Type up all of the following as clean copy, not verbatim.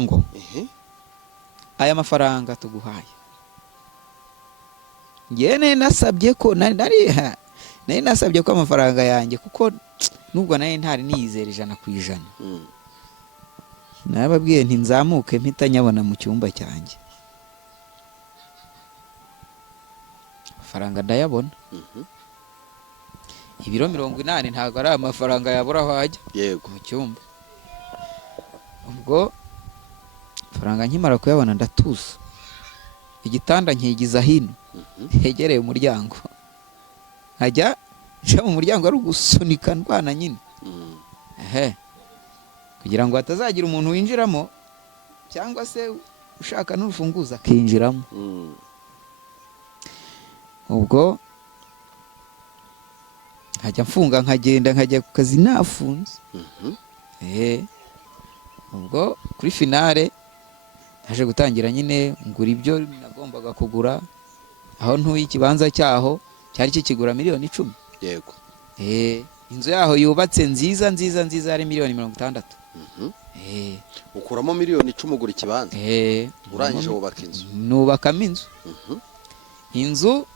ngo aya mafaranga tuguhaye ngene nasabye ko nari nasabye ko amafaranga yanjye kuko nubwo nari ntari niyizera 100%. Nababwiye nti nzamuke mpita nyabona mu cyumba cyanjye. Amafaranga ndayabona. Ibiro 80 ntago ari amafaranga yabura aho ajya. Yego. Mu cyumba. Ubwo faranga nkimara kuyabona ndatuza. Igitanda nkigiza hino. Hegereye umuryango. Nkajya nca mu muryango ari ugusunika ndwana nyine. Kugira ngo hatazagira umuntu winjiramo cyangwa se ushaka n'urufunguzo akinjiramo. Ubwo nkajya mfunga nkagenda nkajya ku kazi nafunze. Ubwo kuri finale naje gutangira nyine ngura ibyo nagombaga kugura, aho ntuye ikibanza cyaho cyari kikigura miliyoni 10. Yego. Inzu yaho yubatse nziza ari miliyoni 60. Ukuramo miliyoni 10 ugura ikibanza. Urangije wubaka inzu. Nubakamo inzu. Inzu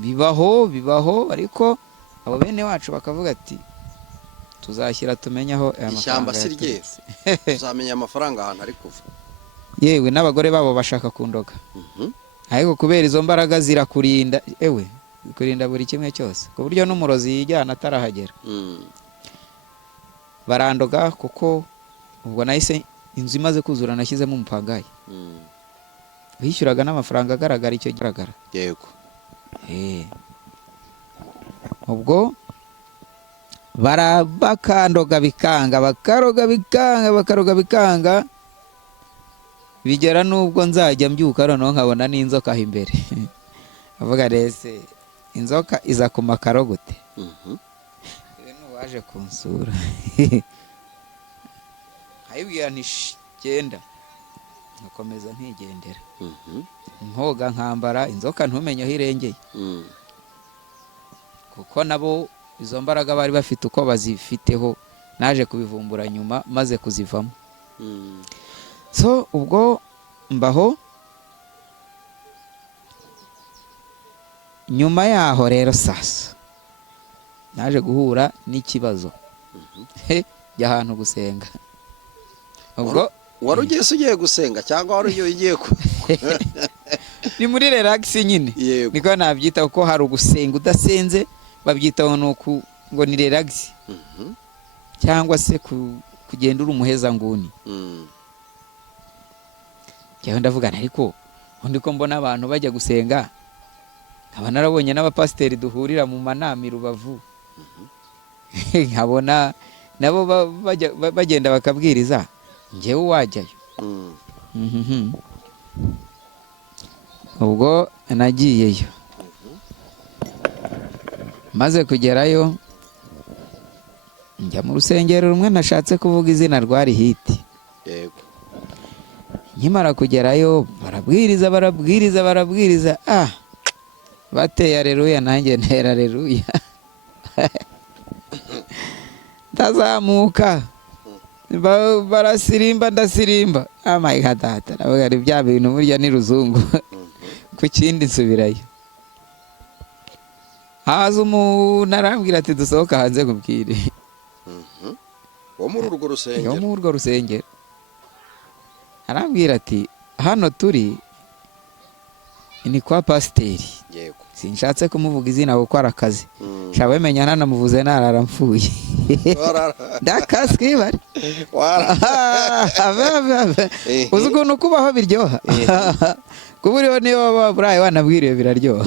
bibaho ariko abo bene wacu bakavuga ati tuzashyira tumenyaho ishyamba sirye. Tuzamenya amafaranga ahantu ari kuva. Yewe n'abagore babo bashaka kundoga. Ariko kubera izo mbaraga zirakurinda, kurinda buri kimwe cyose ku buryo n'umurozi yijyana atarahagera. Barandoga kuko ubwo nahise inzu imaze kuzura nashyizemo umupangayi. Bishyuraga n'amafaranga agaragara icyo gigaragara. Yego. Ubwo barabakandoga bikanga, bakaroga bikanga bigera nubwo nzajya mbyuka noneho nkabona n'inzoka aho imbere. Avuga rese inzoka iza ku makaro gute? Waje kunsura. Ayibwira nti genda. Nakomeza ntigendera. Nkoga nkambara inzoka ntumenye aho irengeye. Kuko nabo izo mbaraga bari bafite uko bazifiteho naje kubivumbura nyuma maze kuzivamo. So ubwo mbaho nyuma yaho rero sasa naje guhura n'ikibazo. Jya ahantu gusenga. Ubwo warugiye ugiye gusenga cyangwa warugiye ugiye ni muri relax nyine. Niko nabyita kuko hari ugusenga udasenze babyitaho nuko ngo ni relax. Cyangwa se kugenda uri umuheza nguni. Cyaho ndavugana ariko undi ko mbona abantu bajya gusenga. Nkaba narabonye n'abapasiteri duhurira mu manami Rubavu. Nkabona nabo bagenda bakabwiriza njyewe wajyayo. Ubwo nagiyeyo. Maze kugerayo njya mu rusengero rumwe nashatse kuvuga izina rwari hiti. Yego. Nkimara kugerayo barabwiriza. Bateye haleluya nanjye ntera haleluya. Ndazamuka. Barasirimba ndasirimba. My God data. Navuga ari bya bintu burya ni ruzungu. Ku kindi nsubirayo. Haza umuntu arambwira ati dusohoka hanze kubwire. Wo muri urwo rusengero. Yo muri urwo rusengero. Arambwira ati hano turi ni kwa pasiteri. Yego. Sinshatse kumuvuga izina kuko arakazi. Shawe menya nanamuvuze narara mfuye. Ndakaswe bari. Uzuko nukubaho biryoha. Kuburiho niyo baburaye wanabwiriye biraryoha.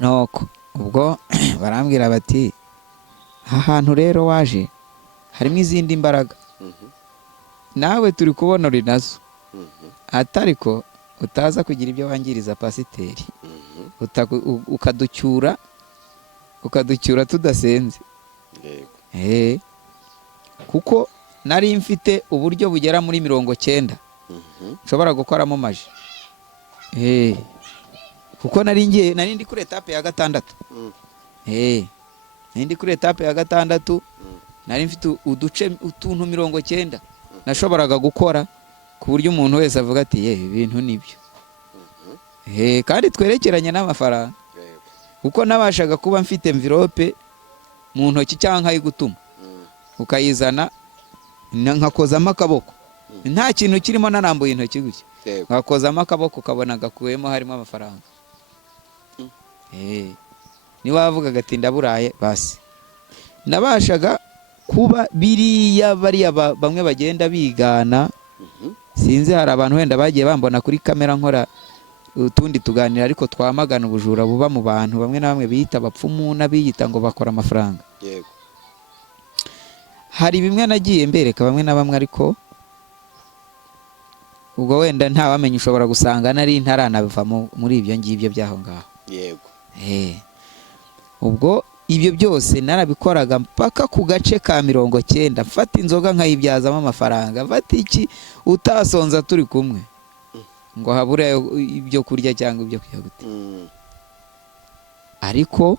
Noko ubwo barambwira bati ahantu rero waje harimo izindi mbaraga. Nawe turi kubona uri nazo. Atariko utaza kugira ibyo wangiriza pasiteri. Ukaducyura tudasenze. Yego. Kuko nari mfite uburyo bugera muri 90 nshobora gukoramo maji. Kuko nari ndi kuri etape ya 6. Nari ndi kuri etape ya 6. Nari mfite utuntu 90 nashoboraga gukora ku buryo umuntu wese avuga ati ye ibintu nibyo. Kandi twerekeranye n'amafaranga, kuko nabashaga kuba mfite envelope mu ntoki cyangwa nkayigutuma ukayizana nkakozamo akaboko, nta kintu kirimo, narambuye intoki gutya nkakozamo akaboko ukabona gakuyemo harimo amafaranga. Niba wavugaga ati ndaburaye basi. Nabashaga kuba bariya bamwe bagenda bigana, sinzi hari abantu wenda bagiye bambona kuri kamera nkora utundi tuganira ariko twamagana ubujura buba mu bantu bamwe na bamwe biyita abapfumu n'abiyita ngo bakora amafaranga. Yego. Hari bimwe nagiye mbereka bamwe na bamwe, ariko ubwo wenda ntawamenya, ushobora gusanga nari ntaranava muri ibyo ngibyo byaho ngaho. Yego. Ubwo ibyo byose narabikoraga mpaka ku gace ka 90, mfata inzoga nkayibyazamo amafaranga, mfata iki utasonza turi kumwe ngo habure ibyo kurya cyangwa ibyo kujya gute. Ariko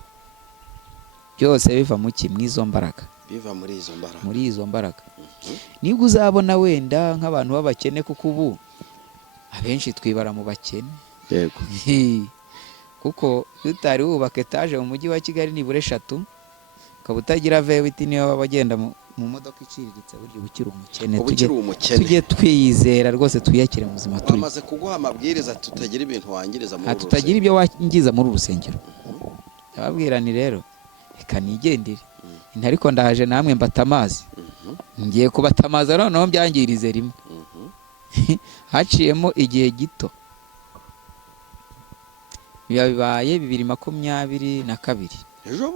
byose biva mu kimwe, mbaraga biva muri izo mbaraga, muri izo mbaraga. Nibwo uzabona wenda nk'abantu b'abakene, kuko ubu abenshi twibara mu bakene. Yego. Kuko utari wubaka etaje mu mujyi wa Kigali nibure 3, ukaba utagira vewiti, niyo waba agenda mu modoka iciriritse, buryo bukiri umukene. Tujye twiyizera rwose, twiyakire mu buzima turi. Bamaze kuguha amabwiriza tutagira ibintu wangiriza muri rusengero, tutagira ibyo wangiza muri urusengero. Ababwira ni rero reka nigendere, ariko ndaje namwe mbata amazi, ngiye kubatamaza noneho byangirize rimwe. Haciyemo igihe gito, bibaye 2022. Ejo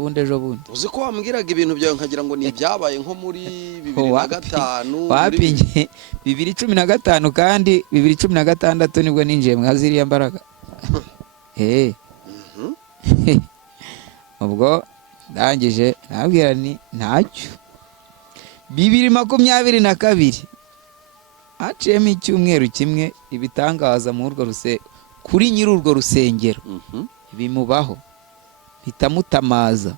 bundi uzi ko wambwiraga ibintu byawe nkagira ngo ni ibyabaye nko muri 2005. Wapinye 2015, kandi 2016 nibwo ninjiye mwaziriya mbaraga. Ubwo ndangije nabwira ni ntacyo. 2022 haciyemo icyumweru kimwe, ibitangaza mu urwo kuri nyiri urwo rusengero bimubaho, bitamutamaza,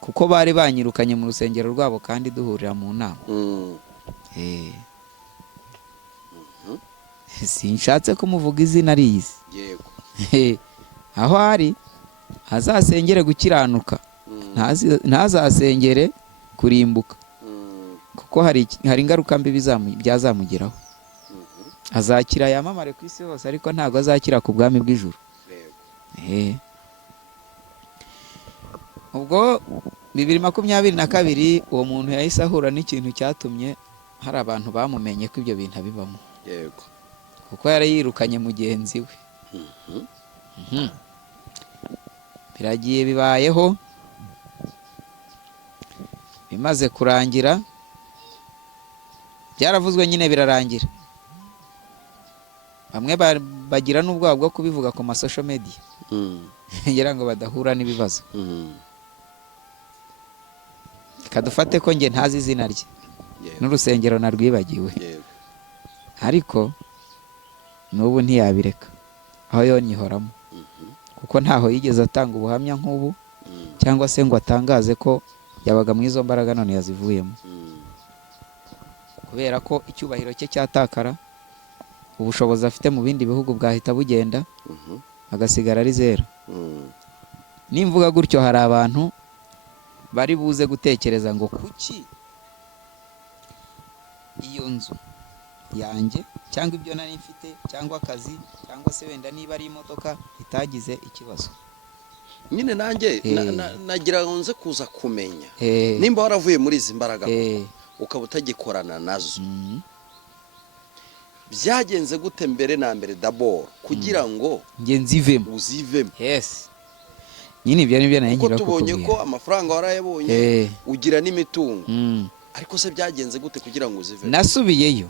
kuko bari banyirukanye mu rusengero rwabo kandi duhurira mu nama. Sinshatse kumuvuga izina rizi. Yego. Aho ari azasengere gukiranuka, ntazasengere kurimbuka, kuko hari ingaruka mbi byazamugeraho. Azakira yamamare ku isi hose, ariko ntabwo azakira ku bwami bw'ijuru. Ubwo 2022 uwo muntu yahise ahura n'ikintu cyatumye hari abantu bamumenye ko ibyo bintu abibamo. Yego. Kuko yari yirukanye mugenzi we. Biragiye bibayeho, bimaze kurangira, byaravuzwe nyine birarangira. Bamwe bagira n'ubwoba bwo kubivuga ku masosho media, ngira ngo badahura n'ibibazo. Kadufate ko nge ntazi izina rye, n'urusengero narwibagiwe, ariko n'ubu ntiyabireka, aho yonyihoramo, kuko ntaho yigeze atanga ubuhamya nk'ubu, cyangwa se ngo atangaze ko yabaga mu izo mbaraga none yazivuyemo, kubera ko icyubahiro cye cyatakara, ubushobozi afite mu bindi bihugu bwahita bugenda, agasigara ari zero. Nimvuga gutyo hari abantu bari buze gutekereza ngo kuki iyo nzu yanjye cyangwa ibyo nari mfite cyangwa akazi cyangwa se wenda niba ari imodoka itagize ikibazo. Nyine nanjye nagira ngo nze kuza kumenya nimba waravuye muri izi mbaraga ukaba utagikorana nazo, byagenze gute mbere na mbere d'abord kugira ngo nge nzivemo uzivemo? Yes, nyine ibyo nibyo nangira ko tubonye ko amafaranga warayabonye ugira n'imitungo, ariko se byagenze gute kugira ngo uzivemo? Nasubiyeyo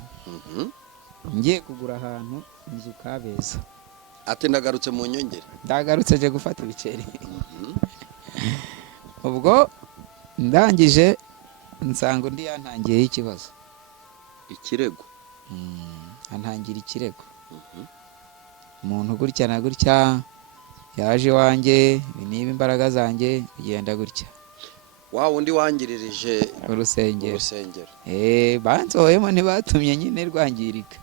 ngiye kugura ahantu inzu Kabeza. Ati ndagarutse mu nyongere, ndagarutse je gufata ibiceri. Ubwo ndangije nsanga undi yantangiye ikibazo, ikirego. Antangira ikirego. Umuntu gutya na gutya yaje wanjye, niba imbaraga zanjye bigenda gutya. wa wundi wangiririje urusengero urusengero bansohoyemo ntibatumye nyine rwangirika.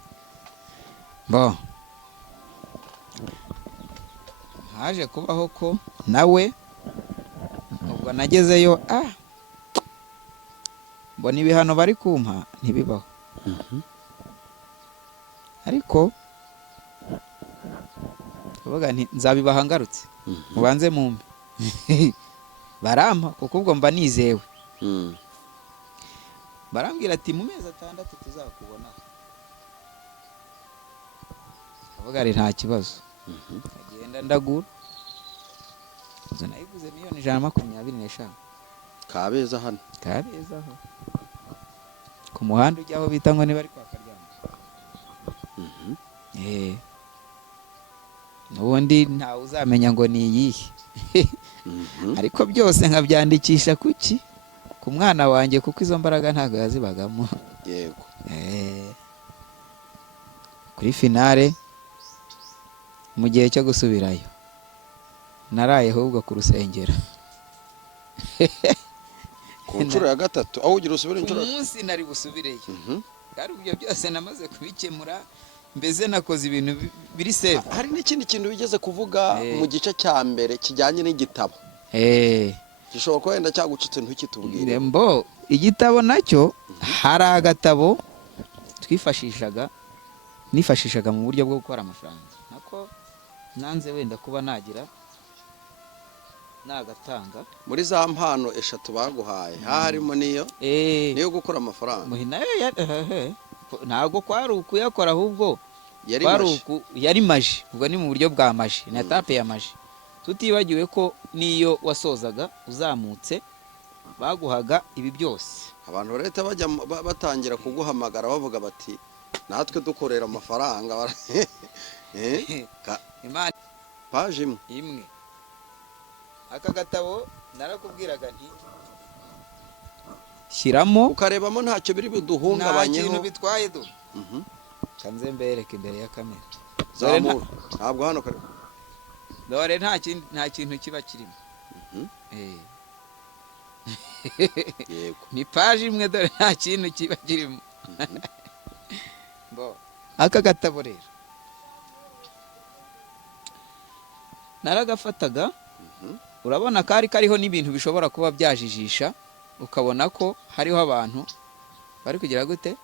Bo haje kubaho ko nawe ubwo nagezeyo mbona ibihano bari kumpa ntibibaho. Ariko uvuga nti nzabibaha ngarutse mubanze mumbe. Barampa kuko ubwo mba nizewe. Barambwira ati mu mezi 6 tuzakubona. Uvuga ari nta kibazo. Agenda ndagura. Zo nayiguze miliyoni 125. Kabeza hano. Kabeza ho. Ku muhanda ujyaho bita ngo ni bari kwa Karyama. Nubundi nta uzamenya ngo ni iyihe. Ariko byose nkabyandikisha kuki ku mwana wanjye kuko izo mbaraga ntago yazibagamo. Yego. Kuri finale mu gihe cyo gusubirayo naraye ahubwo ku rusengero. Ku nshuro ya 3 aho ugira usubire inshuro umunsi nari busubireyo. Kandi ibyo byose namaze kubikemura mbeze nakoze ibintu biri safe. Hari n'ikindi kintu bigeze kuvuga mu gice cya mbere kijyanye n'igitabo. Gishobora ko wenda cyagucitse ntukitubwire. Mbo igitabo nacyo hari agatabo nifashishaga mu buryo bwo gukora amafaranga. Nako nanze wenda kuba nagira nagatanga muri za mpano 3 baguhaye harimo niyo gukora amafaranga. Nayo ntago kwari ukuyakora ahubwo yari maji. Ubwo ni mu buryo bwa maji na tape ya maji. Tutibagiwe ko niyo wasozaga uzamutse baguhaga ibi byose. Abantu leta bajya batangira kuguhamagara bavuga bati natwe dukorera amafaranga. Imana paje imwe. Aka gatabo narakubwiraga nti shyiramo ukarebamo ntacyo biri buduhungabanyeho. Nta kintu bitwaye do. Kanze mbereke imbere ya kamera. Ntabwo hano kare. Dore nta kintu kiba kirimo. Yego. Ni page imwe dore nta kintu kiba kirimo. Bo aka gatabo rero naragafataga. Urabona kariho n'ibintu bishobora kuba byajijisha ukabona ko hariho abantu bari kugira gute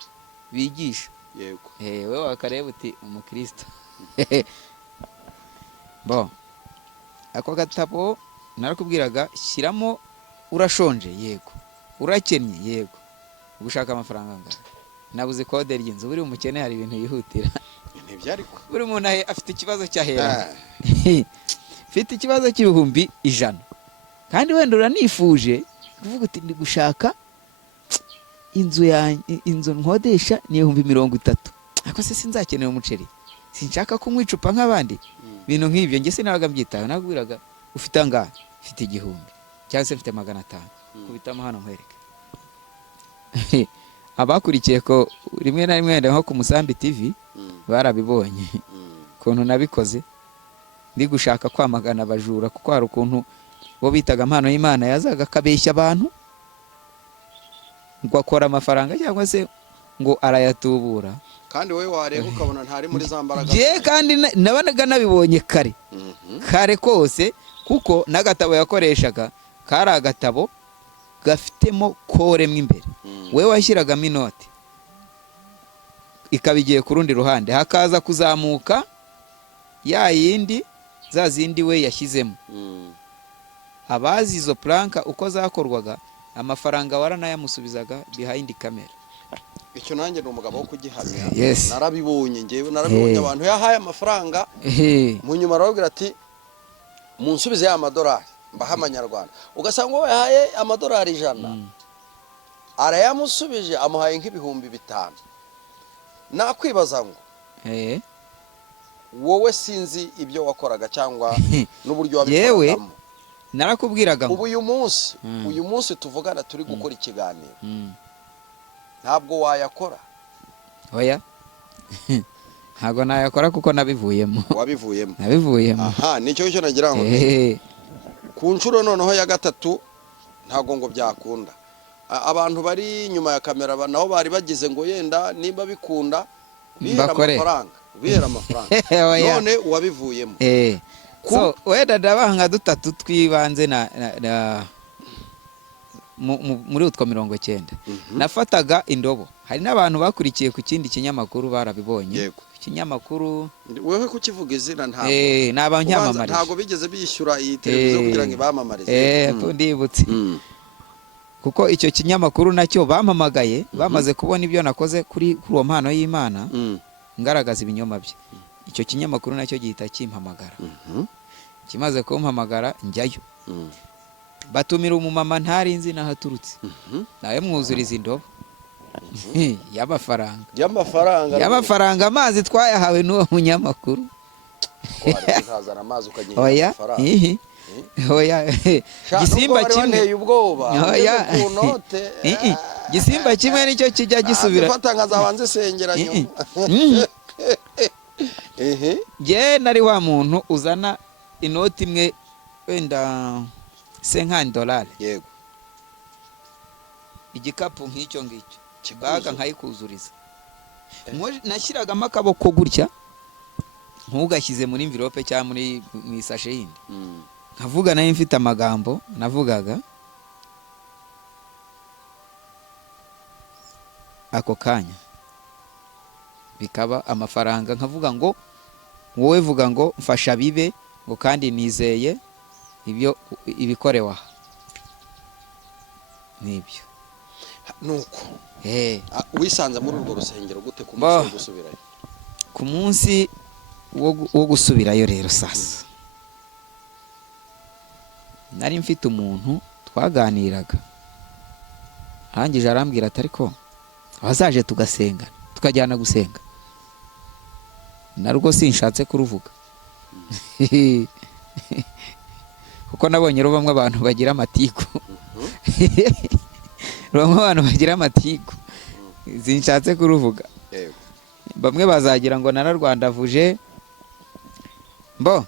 bigisha. Yego. Wewe wakareba uti umukristo. Bo ako gatabo narakubwiraga shyiramo urashonje yego, urakennye yego, ugushaka amafaranga ngaho, nabuze kode ry'inzu. Buri umukene hari ibintu yihutira. Ntibyariko buri umuntu afite ikibazo cyahera. Mfite ikibazo cy'ibihumbi 100 kandi wenda uranifuje kuvuga uti ndi gushaka inzu nkodesha ni 30,000. Ariko se sinzakenera umuceri, sinshaka kumwicupa nk'abandi bintu nk'ibyo. Nge sinabaga mbyitaho. Nagwiraga ufite angahe? Mfite 1000 cyangwa se mfite 500. Kubitamo hano nkwereke. Abakurikiye ko rimwe na rimwe nko ku Musambi TV barabibonye kuntu nabikoze ndi gushaka kwamagana abajura, kuko hari ukuntu bo bitaga impano y'Imana yazaga akabeshya abantu ngo akora amafaranga cyangwa se ngo arayatubura. Kandi wowe wareba ukabona ntari muri za mbaraga. Kandi nabanaga nabibonye kare kose, kuko n'agatabo yakoreshaga kari agatabo gafitemo kore mo imbere. Wewe washyiragamo inoti ikabigiye ku rundi ruhande, hakaza kuzamuka ya yindi za zindi we yashyizemo. Abazi izo planka uko zakorwaga amafaranga waranayamusubizaga behind camera. Icyo nanjye ni umugabo wo kugihamya. Yes. Narabibonye ngewe, narabibonye abantu yahaye amafaranga mu nyuma arababwira ati munsubize ya amadolari mbaha amanyarwanda. Ugasanga wowe yahaye amadolari 100 arayamusubije amuhaye nk'ibihumbi 5. Nakwibaza ngo wowe sinzi ibyo wakoraga cyangwa n'uburyo wabikoragamo. Yewe narakubwiraga ubu uyu munsi tuvugana turi gukora ikiganiro ntabwo wayakora. Oya. Ntabwo nayakora kuko nabivuyemo. Wabivuyemo. Nabivuyemo. Aha, nicyo nagira ngo ku nshuro noneho ya 3 ntago ngo byakunda. Abantu bari inyuma ya kamera nabo bari bagize ngo yenda niba bikunda bihera amafaranga none uwabivuyemo. So wenda ndabanga dutatu twibanze muri utwo 90. Nafataga indobo. Hari n'abantu bakurikiye ku kindi kinyamakuru barabibonye. Ikinyamakuru wewe kukivuga izina ntabwo n'abanyamamare ntabwo bigeze bishyura iyi televiziyo kugira ngo ibamamarize. Ndibutse kuko icyo kinyamakuru nacyo bamamagaye bamaze kubona ibyo nakoze kuri uwo mpano y'Imana ngaragaza ibinyoma bye. Icyo kinyamakuru nacyo gihita kimpamagara. Kimaze kumpamagara njyayo. Batumira umumama ntari nzi nahaturutse. Nawe mwuzuriza indobo y'amafaranga amazi twayahawe n'uwo munyamakuru. Hazana amazi ukagira amafaranga. Gisimba kimwe ubwoba ku note. Gisimba kimwe nicyo kijya gisubira. Afata nkazabanze sengera nyuma. Nari wa muntu uzana inoti imwe wenda $50. Yego. Igikapu nk'icyo ngicyo. Kibaga nkayikuzuriza. Nashyiragamo akaboko gutya. Ntugashyize muri envelope cyangwa muri isashe yindi. Nkavuga nayo mfite amagambo navugaga. Ako kanya bikaba amafaranga nkavuga ngo wowe vuga ngo mfasha bibe ngo kandi nizeye ibyo ibikorewa nibyo nuko wisanze muri urwo rusengero gute ku munsi wo gusubirayo? Ku munsi wo gusubirayo rero sasa nari mfite umuntu twaganiraga arangije arambwira ati ariko abazaje tugasenga tukajyana gusenga. Narwo sinshatse kuruvuga kuko nabonye bamwe abantu bagira amatiku. Sinshatse kuruvuga. Bamwe bazagira ngo nararwandavuje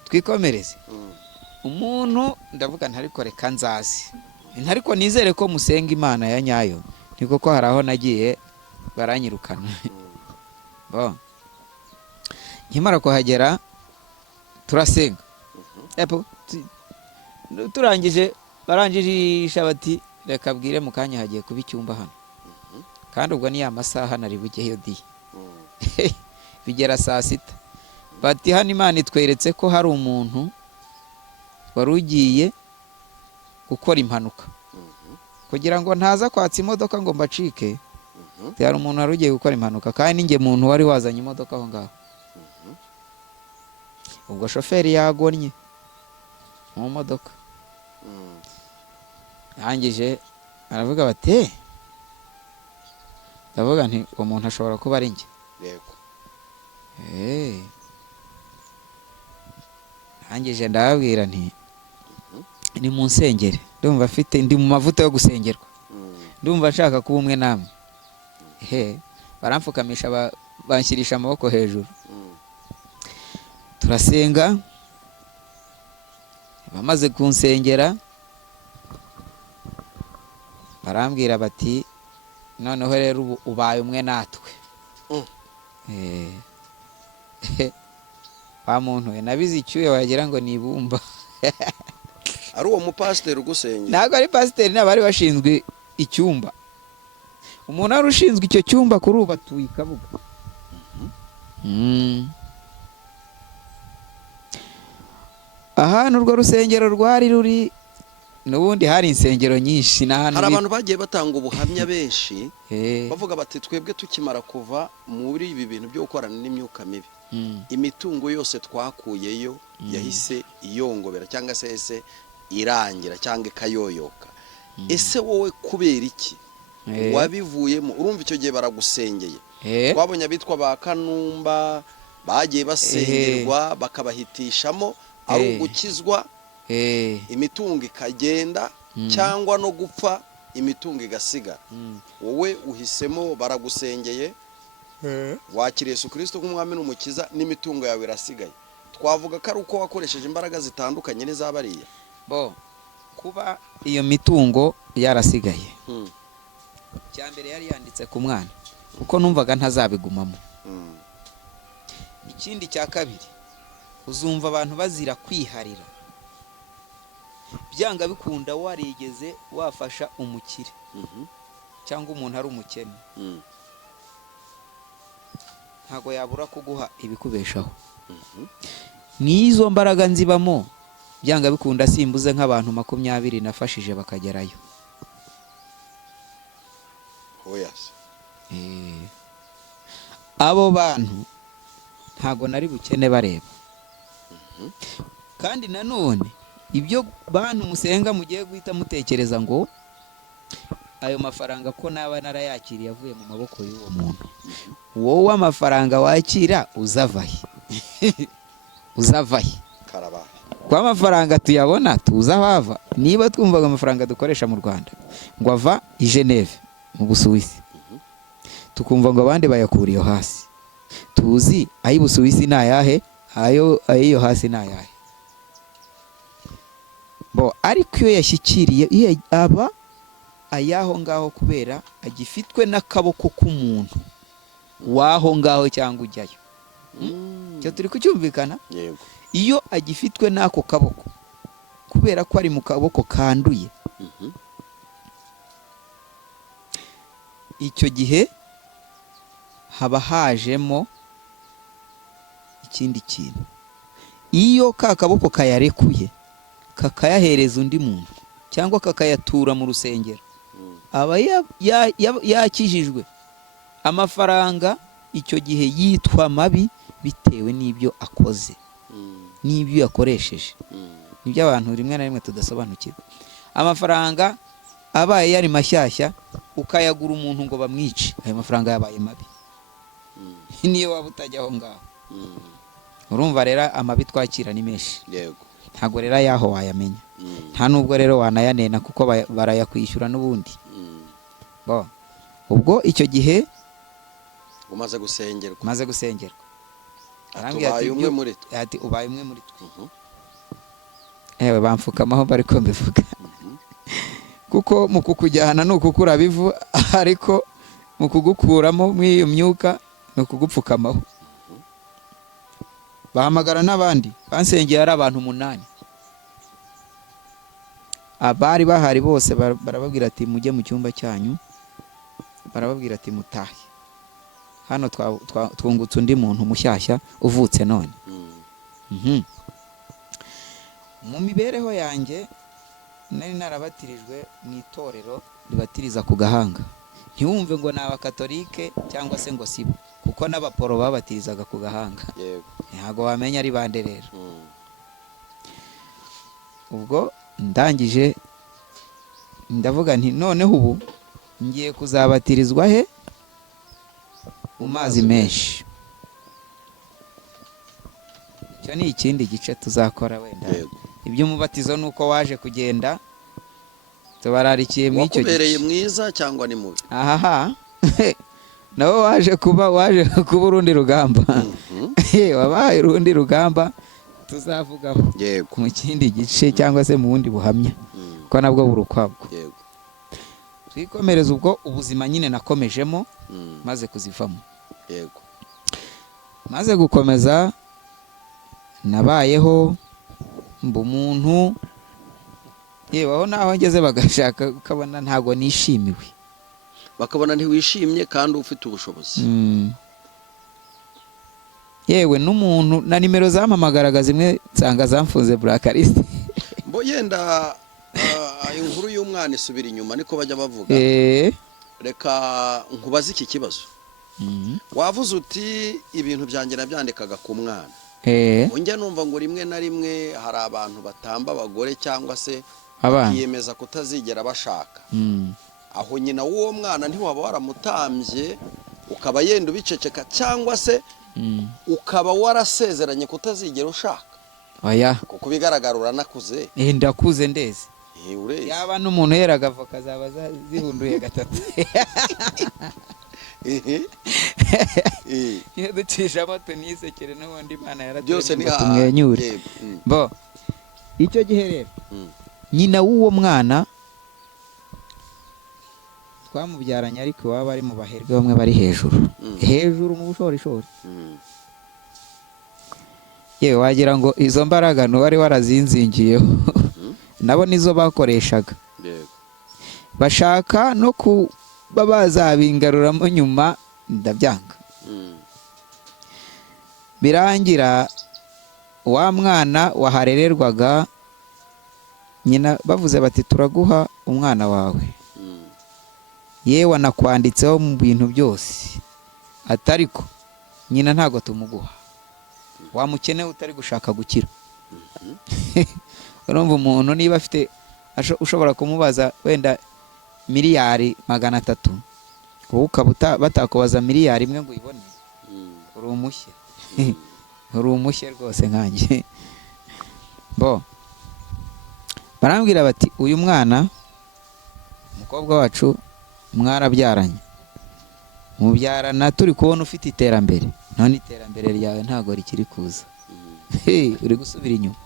twikomereze. Umuntu ndavuga ntariko reka nzazi ntariko nizere ko musenga Imana ya nyayo. Niko ko hari aho nagiye baranyirukana. Nkimara kuhagera turasenga. Turangije barangije bati reka bwire mu kanya hagiye kuba icyumba hano. Kandi ubwo ni ya masaha nari bugeyo di. Bigera saa 6. Bati hano Imana itweretse ko hari umuntu wari ugiye gukora impanuka. Kugira ngo ntaza kwatsa imodoka ngo mbacike. Hari umuntu wari ugiye gukora impanuka kandi ninjye muntu wari wazanye imodoka aho ngaho. Ubwo shoferi yagonye mu modoka. Yangije aravuga bati ndavuga nti uwo muntu ashobora kuba ari njye. Yego. Yangije ndababwira nti ni mu nsengere. Ndumva afite ndi mu mavuta yo gusengerwa. Ndumva nshaka kuba umwe namwe. Baramfukamisha banshyirisha amaboko hejuru. Turasenga. Bamaze kunsengera barambwira bati noneho rero ubaye umwe natwe. Wa muntu nabizi icyuye wagira ngo ni ibumba. Ari uwo mupasiteri ugusengera? Ntabwo ari pasiteri, n'abari bashinzwe icyumba. Umuntu ari ushinzwe icyo cyumba kuri ubu atuye Kabuga. Ahantu urwo rusengero rwari ruri n'ubundi hari insengero nyinshi. Hari abantu bagiye batanga ubuhamya benshi bavuga bati twebwe tukimara kuva muri ibi bintu byo gukorana n'imyuka mibi, imitungo yose twakuyeyo yahise iyongobera cyangwa se irangira cyangwa ikayoyoka. Ese wowe kubera iki wabivuyemo? Urumva icyo gihe baragusengeye. Twabonye abitwa ba Kanumba bagiye basengerwa bakabahitishamo ari ugukizwa imitungo ikagenda cyangwa no gupfa imitungo igasigara. Wowe uhisemo baragusengeye wakiriye Yesu Kristo nk'umwami n'umukiza n'imitungo yawe irasigaye. Twavuga ko ari uko wakoresheje imbaraga zitandukanye n'izabariye. kuba iyo mitungo yarasigaye, cya mbere yari yanditse ku mwana kuko numvaga ntazabigumamo. Ikindi cya kabiri, uzumva abantu bazira kwiharira, byanga bikunda warigeze wafasha umukire cyangwa umuntu ari umukene, ntago yabura kuguha ibikubeshaho. N'izo mbaraga nzibamo, byanga bikunda simbuze nk'abantu 20 nafashije bakagerayo. Abo bantu ntago nari bukene bareba. Kandi nanone ibyo bantu musenga mugiye guhita mutekereza ngo ayo mafaranga ko naba narayakiriye avuye mu maboko y'uwo muntu, wowe amafaranga wakira uzavahe? Uzavahe? Karabaye. Kwa amafaranga tuyabona tuza hava. Niba twumvaga amafaranga dukoresha mu Rwanda ngo ava i Geneve mu Busuwisi, tukumva ngo abandi bayakuriye hasi, tuzi ayi Busuwisi nayahe, ayo hasi nayahe. Bo ariko iyo yashyikiriye aba ayaho ngaho kubera agifitwe n'akaboko k'umuntu waho ngaho cyangwa ujyayo. Cyo turi kucyumvikana? Yego. Iyo agifitwe n'ako kaboko kubera ko ari mu kaboko kanduye, icyo gihe haba hajemo ikindi kintu. Iyo ka kaboko kayarekuye kakayahereza undi muntu cyangwa kakayatura mu rusengero, aba yakijijwe. Amafaranga icyo gihe yitwa mabi bitewe n'ibyo akoze, n'ibyo yakoresheje. Nibyo abantu rimwe na rimwe tudasobanukirwa. Amafaranga abaye yari mashyashya ukayagura umuntu ngo bamwice, ayo mafaranga yabaye mabi. Niyo waba utajya aho ngaho. Urumva rero amabi twakira ni menshi. Yego. Ntago rero yaho wayamenya. Nta nubwo rero wanayanena kuko barayakwishyura n'ubundi. Bo ubwo icyo gihe umaze gusengerwa. Maze gusengerwa. Ubaye umwe muri twe. Ati ubaye umwe muri twe. Ewe bamfukamaho bari ko mbivuga. Kuko mu kukujyana n'ukukura bivu, ariko mu kugukuramo mw'iyo myuka no kugupfukamaho. Bahamagara n'abandi bansengeye ari abantu 8. Abari bahari bose barababwira ati mujye mu cyumba cyanyu, barababwira ati mutahe. Hano twungutse undi muntu mushyashya uvutse none. Mu mibereho yanjye nari narabatirijwe mu itorero ribatiriza ku Gahanga. Ntiwumve ngo ni abakatolike cyangwa se ngo sibo, kuko n'abaporo babatirizaga ku Gahanga. Yego. Ntago wamenya ari bande rero. Ubwo ndangije ndavuga nti noneho ubu ngiye kuzabatirizwa he? Mu mazi menshi. Cyo ni ikindi gice tuzakora wenda. Yego. Iby'umubatizo nuko waje kugenda tubararikiye mu icyo gice. Wakubereye mwiza cyangwa ni mubi? Ahaha. Nawe waje kuba urundi rugamba. Wabaye urundi rugamba tuzavugaho. Yego. Mu kindi gice cyangwa se mu wundi buhamya. Ko nabwo burukwabwo. Yego. Twikomereza ubwo ubuzima nyine nakomejemo maze kuzivamo. Yego. Maze gukomeza nabayeho mba umuntu yewe naho ngeze bagashaka ukabona ntago nishimiwe, bakabona ntiwishimye kandi ufite ubushobozi. Yewe n'umuntu na nimero zampamagaraga zimwe nsanga zamfunze blacklist. Mbo yenda inkuru y'umwana isubira inyuma niko bajya bavuga. Reka nkubaze iki kibazo. Wavuze uti ibintu byanjye nabyandikaga ku mwana. Unjya numva ngo rimwe na rimwe hari abantu batamba abagore cyangwa se bakiyemeza kutazigera bashaka. Aho nyina w'uwo mwana ntiwaba waramutambye ukaba yenda ubiceceka cyangwa se ukaba warasezeranye kutazigera ushaka? Oya, kuko bigaragara uranakuze. Ndakuze ndeze. Ureze. Yaba n'umuntu yeraga avoka zaba zihunduye gatatu. Iyo ducishamo tunisekere n'ubundi Imana byose ni tumwenyure. Bo icyo gihe rero nyina w'uwo mwana twamubyaranye ariko waba ari mu baherwe bamwe bari hejuru hejuru mu bushorishori yewe wagira ngo izo mbaraga wari warazinzingiyeho nabo nizo bakoreshaga bashaka no kuba bazabingaruramo nyuma ndabyanga birangira wa mwana waharererwaga nyina bavuze bati turaguha umwana wawe yewe anakwanditseho mu bintu byose atariko nyina ntago tumuguha wamukeneye utari gushaka gukira urumva umuntu niba afite ushobora kumubaza wenda miliyari 300 wowe ukaba batakubaza miliyari 1 ngo uyibone uri umushye uri umushye rwose nkanjye bo barambwira bati uyu mwana umukobwa wacu mwarabyaranye mubyarana turi kubona ufite iterambere none iterambere ryawe ntago rikiri kuza uri gusubira inyuma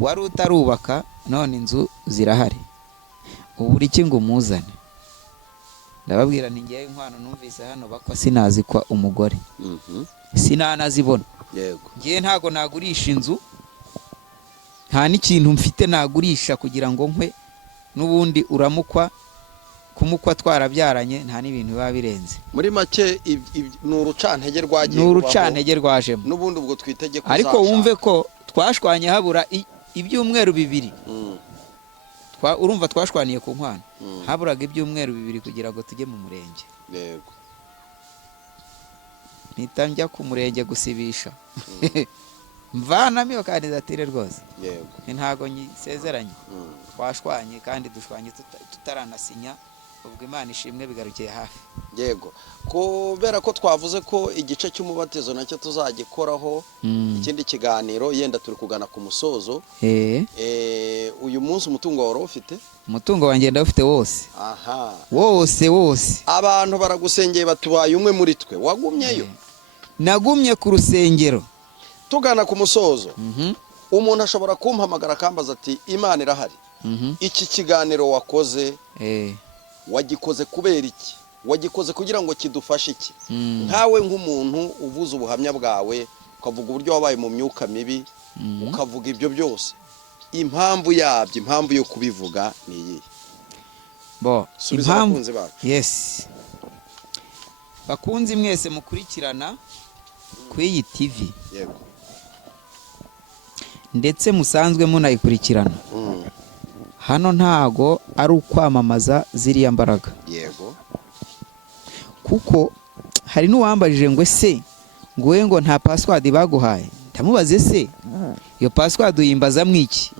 wari utarubaka none inzu zirahari ubu iki ngo umuzane ndababwira ni ngiye inkwano numvise hano bakwa sinazikwa umugore sinanazibona ngiye ntago nagurisha inzu nta n'ikintu mfite nagurisha kugira ngo nkwe n'ubundi uramukwa kumukwa twarabyaranye nta n'ibintu biba birenze muri make ni urucantege rwagiye ni urucantege rwajemo n'ubundi ubwo twitegeko ariko wumve ko twashwanye habura ibyumweru 2 urumva twashwaniye ku nkwano haburaga ibyumweru 2 kugira ngo tujye mu murenge yego nitanjya ku murenge gusibisha mvanamo iyo kandidatire rwose yego ntago nyisezeranye twashwanye kandi dushwanye tutaranasinya ubwo Imana ishimwe bigarukiye hafi yego kubera ko twavuze ko igice cy'umubatizo nacyo tuzagikoraho ikindi kiganiro yenda turi kugana ku musozo uyu munsi umutungo wari ufite umutungo wanjye ndawufite wose aha wose abantu baragusengeye batubaye umwe muri twe wagumyeyo nagumye ku rusengero tugana ku musozo umuntu ashobora kumpamagara akambaza ati Imana irahari iki kiganiro wakoze wagikoze kubera iki wagikoze kugira ngo kidufashe iki nkawe nk'umuntu uvuze ubuhamya bwawe ukavuga uburyo wabaye mu myuka mibi ukavuga ibyo byose impamvu yabyo impamvu yo kubivuga ni iyi impamvu yes bakunzi mwese mukurikirana kw'iyi TV yego ndetse musanzwe munayikurikirana hano ntago ari ukwamamaza ziriya mbaraga yego kuko hari n'uwambajije ngo se ngowe ngo nta password baguhaye ndamubaze se iyo password uyimbaza mwiki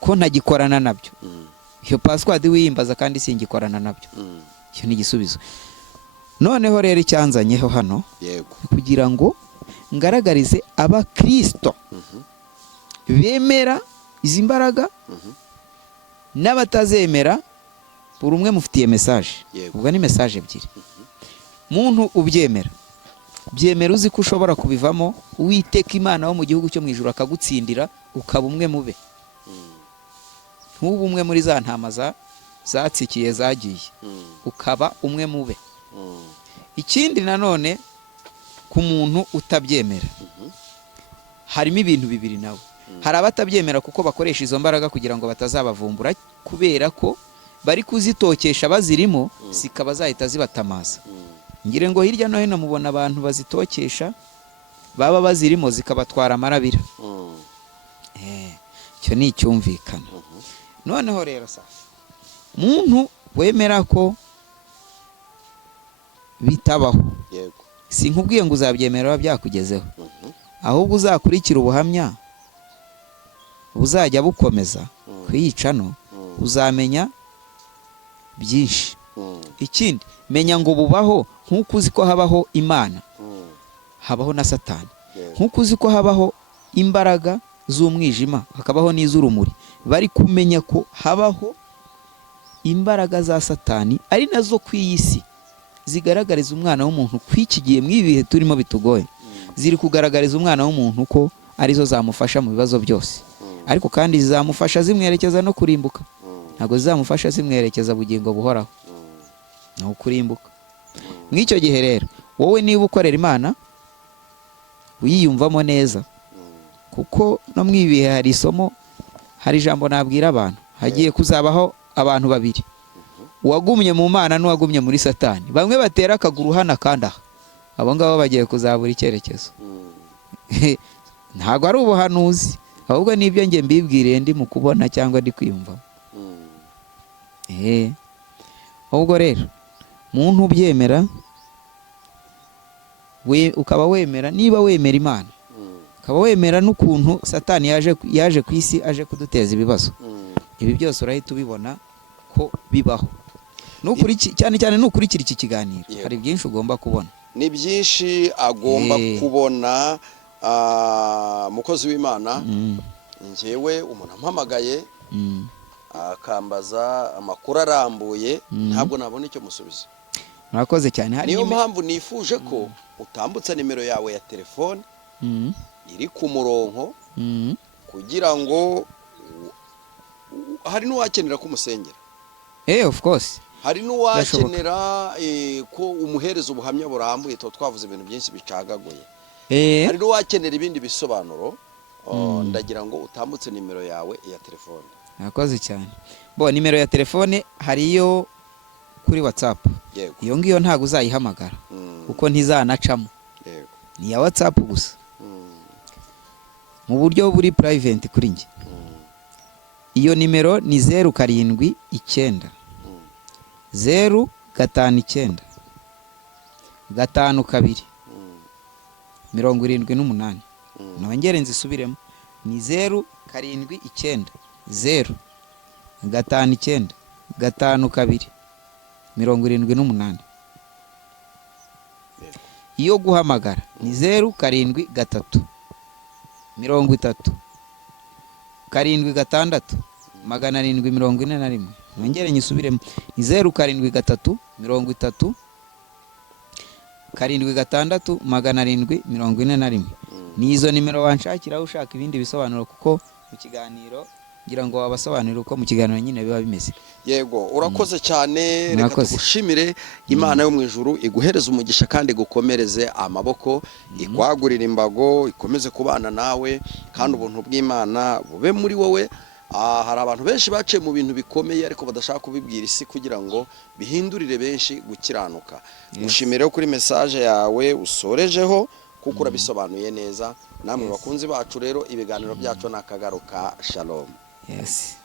ko ntagikorana nabyo iyo password wiyimbaza kandi singikorana nabyo cyo ni igisubizo noneho rero icyanzanyeho hano yego kugira ngo ngaragarize abakristo bemera izi mbaraga n'abatazemera buri umwe mufitiye message ubwo ni message ebyiri muntu ubyemera byemera uzi ko ushobora kubivamo Uwiteka Imana wo mu gihugu cyo mu ijuru akagutsindira ukaba umwe mube nk'ubu umwe muri za ntama zatsikiye zagiye ukaba umwe mube ikindi nanone ku muntu utabyemera harimo ibintu bibiri nawe hari abatabyemera kuko bakoresha izo mbaraga kugira ngo batazabavumbura kubera ko bari kuzitokesha bazirimo zikaba zahita zibatamaza ngire ngo hirya no hino mubona abantu bazitokesha baba bazirimo zikabatwara amarabira cyo ni icyumvikana noneho rero muntu wemera ko bitabaho sinkubwiye ngo uzabyemera byakugezeho ahubwo uzakurikira ubuhamya buzajya bukomeza kwiyicano uzamenya byinshi ikindi menya ngo bubaho nk'uko uzi ko habaho Imana habaho na Satani nk'uko uzi ko habaho imbaraga z'umwijima hakabaho n'iz'urumuri bari kumenya ko habaho imbaraga za Satani ari nazo ku isi zigaragariza umwana w'umuntu kwikigiye mu ibihe turimo bitugoye ziri kugaragariza umwana w'umuntu ko arizo zamufasha mu bibazo byose ariko kandi zizamufasha zimwerekeza no kurimbuka, ntabwo zizamufasha zimwerekeza bugingo buhoraho, ni ukurimbuka. Mw'icyo gihe rero wowe niba ukorera Imana uyiyumvamo neza, kuko no mu ibihe hari isomo, hari ijambo nabwira abantu, hagiye kuzabaho abantu babiri, uwagumye mu Mana n'uwagumye muri Satani. Bamwe batera akaguru hano kandi aha, abo ngabo bagiye kuzabura icyerekezo. Ntabwo ari ubuhanuzi, ahubwo n'ibyo njye mbibwiriye ndi mu kubona cyangwa ndi kwiyumvamo. Ahubwo rero muntu ubyemera, ukaba wemera, niba wemera Imana, ukaba wemera n'ukuntu Satani yaje ku isi aje kuduteza ibibazo, ibi byose urahita ubibona ko bibaho. Cyane cyane nukurikira iki kiganiro, hari byinshi ugomba kubona. Ni byinshi agomba kubona. Mukozi w'Imana, njyewe umuntu ampamagaye akambaza amakuru arambuye, ntabwo nabona icyo musubiza. Murakoze cyane. Niyo mpamvu nifuje ko utambutsa nimero yawe ya telefone iri ku murongo, kugira ngo hari n'uwakenera ko umusengera. Of course. Hari n'uwakenera ko umuhereza ubuhamya burambuye. Twavuze ibintu byinshi bicagaguye. Hari n'uwakenera ibindi bisobanuro. Ndagira ngo utambutse nimero yawe ya telefone. Murakoze cyane. Nimero ya telefone hariyo kuri WhatsApp. Iyo ngiyo ntabwo uzayihamagara kuko ntizanacamo. Ni ya WhatsApp gusa, mu buryo buri private kuri njye. Iyo nimero ni 079 059 52 78. Nongere nzisubiremo, ni 079 059 52 78. Iyo guhamagara ni 073 30 76 741. Nongere nyisubiremo, ni 073 30 76 741. Ni izo nimero wanshakira ushaka ibindi bisobanuro, kuko mu kiganiro ngira ngo wabasobanurira uko mu kiganiro nyine biba bimeze. Yego, urakoze cyane. Reka tugushimire. Imana yo mu ijuru iguhereze umugisha kandi gukomereze amaboko, ikwagurira imbago, ikomeze kubana nawe, kandi ubuntu bw'Imana bube muri wowe. Hari abantu benshi baciye mu bintu bikomeye ariko badashaka kubibwira isi kugira ngo bihindurire benshi gukiranuka. Gushimire kuri message yawe usorejeho, kuko urabisobanuye neza. Namwe bakunzi bacu rero, ibiganiro byacu nakagaruka. Shalom. Yes.